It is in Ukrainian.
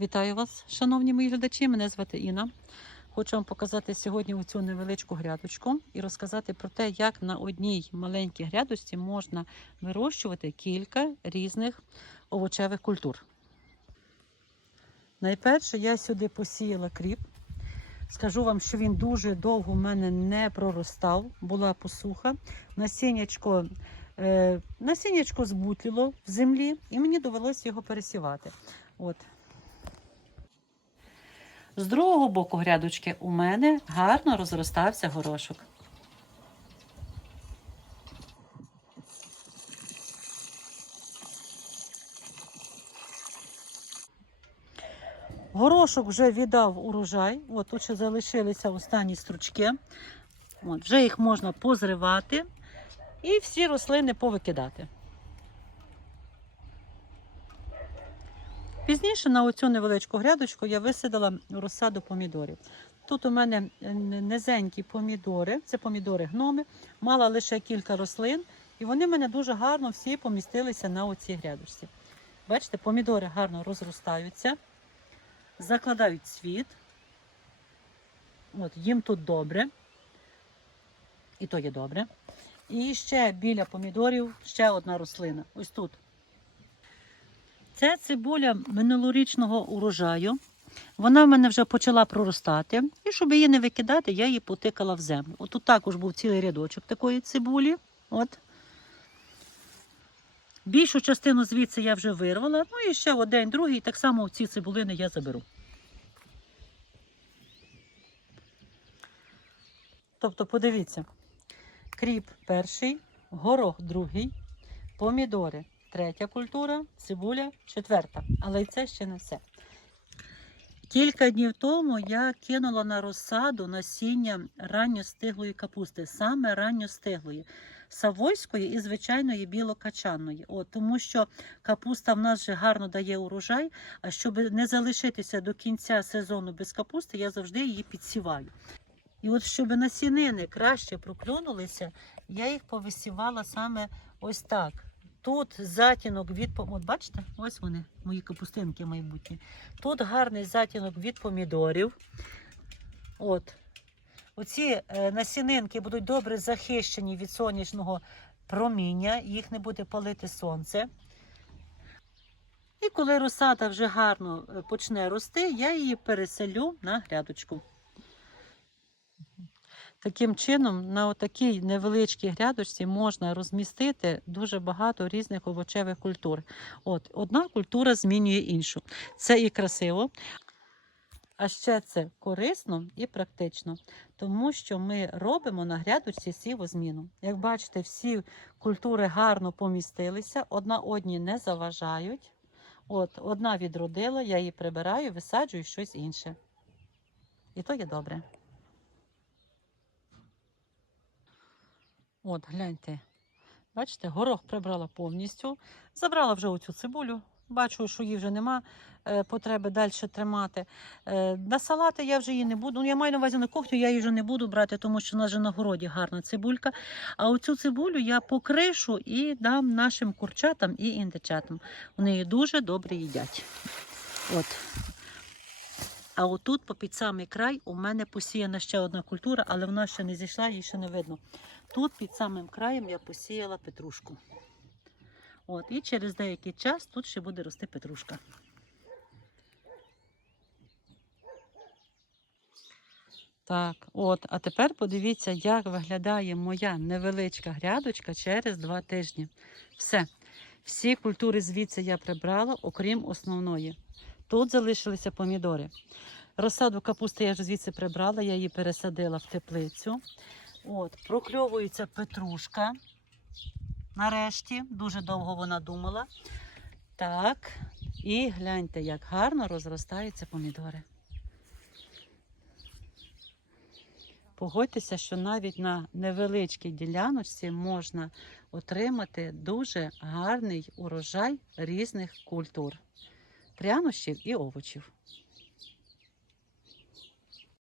Вітаю вас, шановні мої глядачі. Мене звати Інна. Хочу вам показати сьогодні цю невеличку грядочку і розказати про те, як на одній маленькій грядочці можна вирощувати кілька різних овочевих культур. Найперше я сюди посіяла кріп. Скажу вам, що він дуже довго в мене не проростав, була посуха. Насіннячко, е, насіннячко збутліло в землі, і мені довелося його пересівати. От. З другого боку грядочки у мене гарно розростався горошок. Горошок вже віддав урожай. От тут ще залишилися останні стручки. От, вже їх можна позривати і всі рослини повикидати. Пізніше на оцю невеличку грядочку я висадила розсаду помідорів. Тут у мене е, низенькі помідори, це помідори гноми, мала лише кілька рослин, і вони мене дуже гарно всі помістилися на оцій грядочці. Бачите, помідори гарно розростаються, закладають цвіт. От, їм тут добре. І то є добре. І ще біля помідорів ще одна рослина. Ось тут. Це цибуля минулорічного урожаю. Вона в мене вже почала проростати. І щоб її не викидати, я її потикала в землю. От тут також був цілий рядочок такої цибулі. От. Більшу частину звідси я вже вирвала. Ну і ще один, другий, так само ці цибулини я заберу. Тобто, подивіться, кріп перший, горох другий, помідори третя культура, цибуля четверта. Але й це ще не все. Кілька днів тому я кинула на розсаду насіння ранньостиглої капусти, саме ранньостиглої, савойської і звичайної білокачаної. От, тому що капуста в нас вже гарно дає урожай, а щоб не залишитися до кінця сезону без капусти, я завжди її підсіваю. І от щоб насінини краще проклюнулися, я їх повисівала саме ось так. Тут затінок від От бачите, ось вони, мої капустинки майбутні. Тут гарний затінок від помідорів. От. Оці е, насінинки будуть добре захищені від сонячного проміння, їх не буде палити сонце. І коли розсада вже гарно е, почне рости, я її переселю на грядочку. Таким чином, на такій невеличкій грядочці можна розмістити дуже багато різних овочевих культур. От, Одна культура змінює іншу. Це і красиво, а ще це корисно і практично, тому що ми робимо на грядочці сівозміну. Як бачите, всі культури гарно помістилися, одна одній не заважають. От, Одна відродила, я її прибираю, висаджую щось інше. І то є добре. От, гляньте. Бачите, горох прибрала повністю. Забрала вже оцю цибулю. Бачу, що її вже нема е, потреби далі тримати. Е, на салати я вже її не буду. Ну, я маю на увазі на кухню, я її вже не буду брати, тому що в нас вже на городі гарна цибулька. А оцю цибулю я покришу і дам нашим курчатам і індичатам. Вони її дуже добре їдять. От. А отут, по під самий край, у мене посіяна ще одна культура, але вона ще не зійшла, її ще не видно. Тут під самим краєм я посіяла петрушку. От, І через деякий час тут ще буде рости петрушка. Так, от, а тепер подивіться, як виглядає моя невеличка грядочка через два тижні. Все. Всі культури звідси я прибрала, окрім основної. Тут залишилися помідори. Розсаду капусти я вже звідси прибрала, я її пересадила в теплицю. От, Прокльовується петрушка. Нарешті, дуже довго вона думала. Так, і гляньте, як гарно розростаються помідори. Погодьтеся, що навіть на невеличкій діляночці можна отримати дуже гарний урожай різних культур, прянощів і овочів.